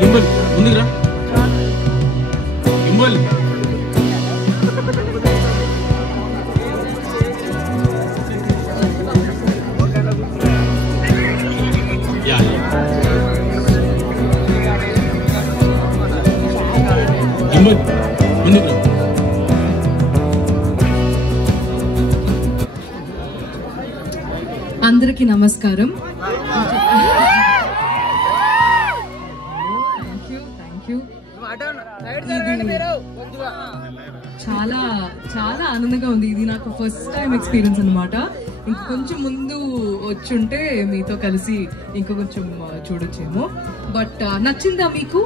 Gimbal ముందుకురా gimbal yeah gimbal ముందుకురా అందరికీ నమస్కారం చాలా చాలా ఆనందంగా ఉంది. ఇది నాకు ఫస్ట్ టైం ఎక్స్పీరియన్స్ అనమాట. ఇంకొంచెం ముందు వచ్చుంటే మీతో కలిసి ఇంకో కొంచెం చూడొచ్చేమో. బట్ నచ్చిందా మీకు?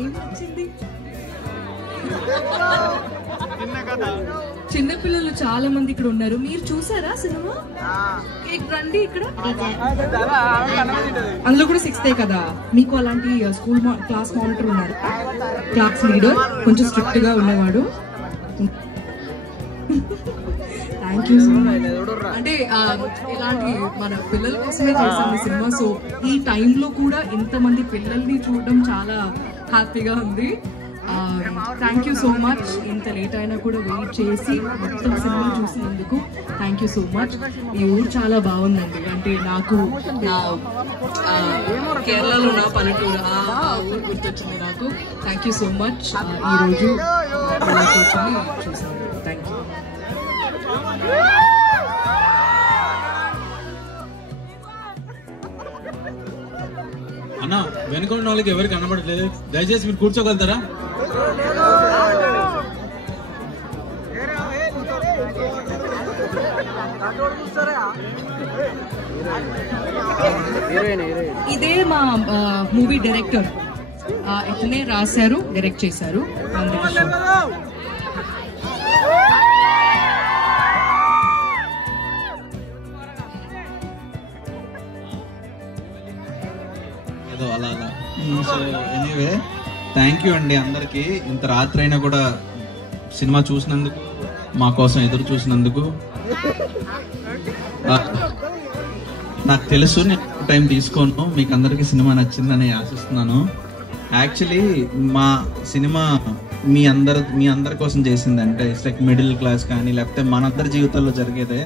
ఏం నచ్చింది? చిన్నపిల్లలు చాలా మంది ఇక్కడ ఉన్నారు. మీరు చూసారా సినిమా? రండి ఇక్కడ. అందులో కూడా 6th కదా. మీకు అలాంటి స్కూల్ క్లాస్ మానిటర్ ఉన్నారు, క్లాస్ లీడర్ కొంచెం స్ట్రిక్ట్ గా ఉన్నవాడు. Thank you. అంటే ఇలాంటి మన పిల్లల కోసమే చేసాం ఈ సినిమా. సో ఈ టైంలో కూడా ఇంతమంది పిల్లల్ని చూడడం చాలా హ్యాపీగా ఉంది. Thank you so much. ఇంత లేట్ అయినా కూడా వెయిట్ చేసి మొత్తం సినిమా చూసినందుకు థ్యాంక్ యూ సో మచ్. ఈ ఊరు చాలా బాగుందండి. అంటే నాకు నా కేరళలో నా పల్లెటూరు ఆ ఊరు గుర్తొచ్చింది నాకు. Thank you so much. ఈరోజు కూర్చొని చూసాను. Thank you. అన్న వెనుక ఉన్న వాళ్ళకి ఎవరికి కనబడట్లేదు, దయచేసి మీరు కూర్చోగలుగుతారా? ఇదే మా మూవీ డైరెక్టర్, ఇతనే రాశారు, డైరెక్ట్ చేశారు. అలా అలా. సో ఎనీవే థ్యాంక్ యూ అండి అందరికి. ఇంత రాత్రి అయినా కూడా సినిమా చూసినందుకు, మా కోసం ఎదురు చూసినందుకు. నాకు తెలుసు నేను టైం తీసుకోను, మీకు అందరికి సినిమా నచ్చిందని ఆశిస్తున్నాను. యాక్చువల్లీ మా సినిమా మీ అందరి కోసం చేసిందంటే ఇట్స్ లైక్ మిడిల్ క్లాస్ కానీ లేకపోతే మనందరి జీవితాల్లో జరిగేదే.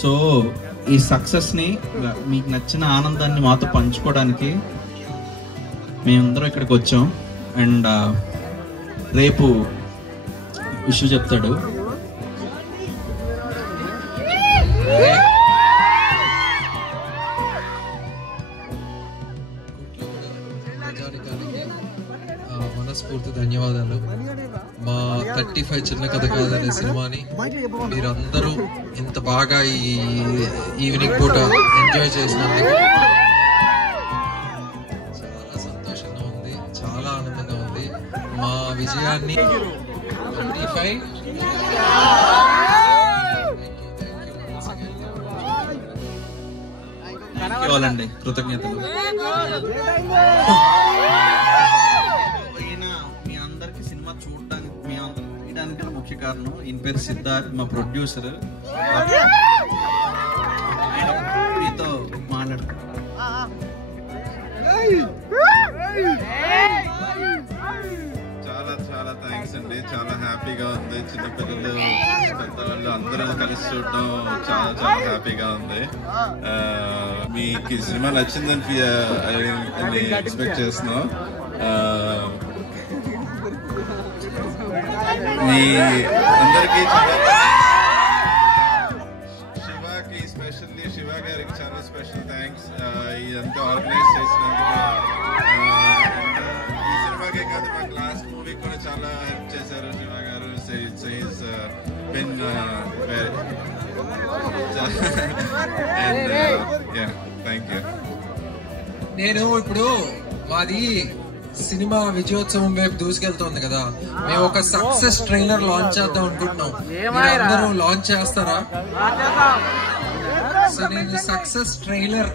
సో ఈ సక్సెస్ని, మీకు నచ్చిన ఆనందాన్ని మాతో పంచుకోవడానికి మేమందరం ఇక్కడికి వచ్చాం. అండ్ రేపు విషు చెప్తాడు. మనస్ఫూర్తి ధన్యవాదాలు. మా 35 చిన్న కథ కాదనే సినిమాని మీరందరూ ఇంత బాగా ఈ ఈవినింగ్ పూట ఎంజాయ్ చేసినందుకు చాలా సంతోషంగా ఉంది, చాలా ఆనందంగా ఉంది. మా విజయాన్ని 25 ఇవ్వాలండి. కృతజ్ఞతలు. మీ అందరికి సినిమా చూడడానికి, మీ అందరికి తీయడానికి ముఖ్య కారణం ఈయన పేరు సిద్ధార్థ్, మా ప్రొడ్యూసర్. మీతో మాట్లాడుతున్నాను. చాలా చాలా థ్యాంక్స్ అండి. చాలా హ్యాపీ హ్యాపీగా ఉంది. చిన్నపిల్లలు పెద్దవాళ్ళు అందరూ కలిసి చూడటం చాలా చాలా హ్యాపీగా ఉంది. మీకు ఈ సినిమా నచ్చిందని ఎక్స్పెక్ట్ చేస్తున్నాం. మీ అందరికీ శివకి స్పెషల్లీ శివ గారికి చాలా స్పెషల్ థ్యాంక్స్. ఇదంతా ఆర్గనైజ్ చేసినందుకు. ఈ సినిమాకే కాదు, మాకు లాస్ట్ మూవీ కూడా చాలా హెల్ప్ చేశారు శివ గారు. బిన్ థ్యాంక్ యూ. నేను ఇప్పుడు మాది సినిమా విజయోత్సవం వైపు దూసుకెళ్తోంది కదా, మేము ఒక సక్సెస్ ట్రైలర్ లాంచ్ చేద్దాం అనుకుంటున్నాం. అందరూ లాంచ్ చేస్తారా? సో నేను సక్సెస్ ట్రైలర్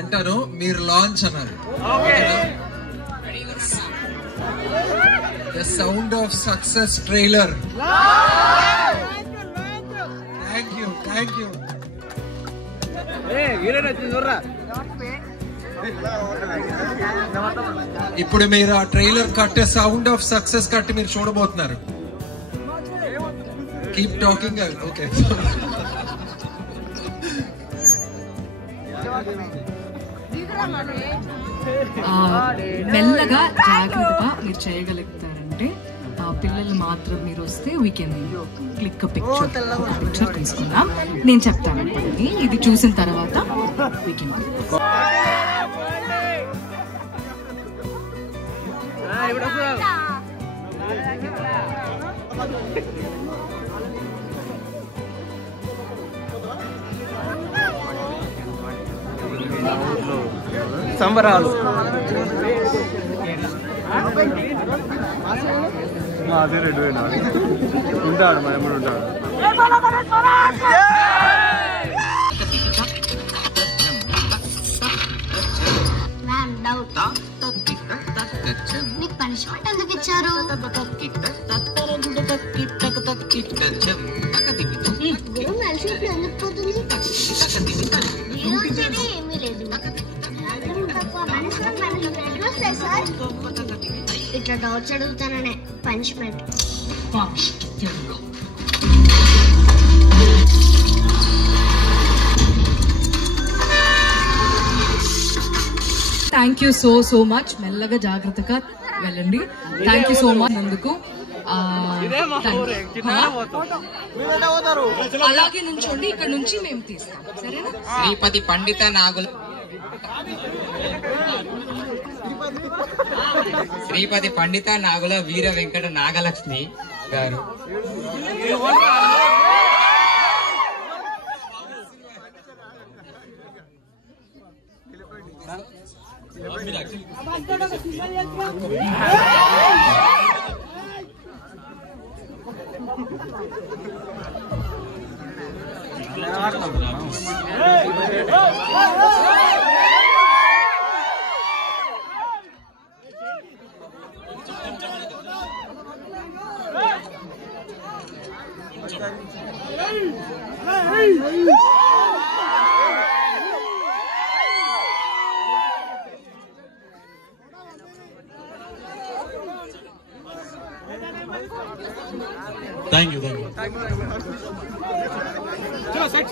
అంటాను, మీరు లాంచ్ అన్నారు. The sound of success trailer. Thank you. ఇప్పుడు మీరు ఆ trailer cut, sound of success cut మీరు చూడబోతున్నారు. Keep talking. ఓకే. మెల్లగా జాగ్రత్తగా మీరు చేయగలుగుతారంటే పిల్లలు మాత్రం మీరు వస్తే వీ కెన్ క్లిక్ పిక్చర్ తీసుకుందాం. నేను చెప్తాను ఇది చూసిన తర్వాత వీ కెన్. సంబరాలు అదే రెడ్డి ఉంటాడు, మా ఎమ్మడు ఉంటాడు. మీకు పనిష్మెంట్ ఎందుకు ఇచ్చారు? ఎందుకు పోతుంది? ఏమీ లేదు. ఇట్లా డౌట్స్ అడుగుతాననే punishment. Thank you so much. మెల్లగా జాగ్రత్తగా వెళ్ళండి. థ్యాంక్ యూ సో మచ్ అందుకు. అలాగే నుంచోండి, ఇక్కడ నుంచి మేము తీస్తాం, సరేనా? శ్రీపతి పండిత నాగుల వీర వెంకట నాగలక్ష్మి గారు. Thank you. Chalo, set.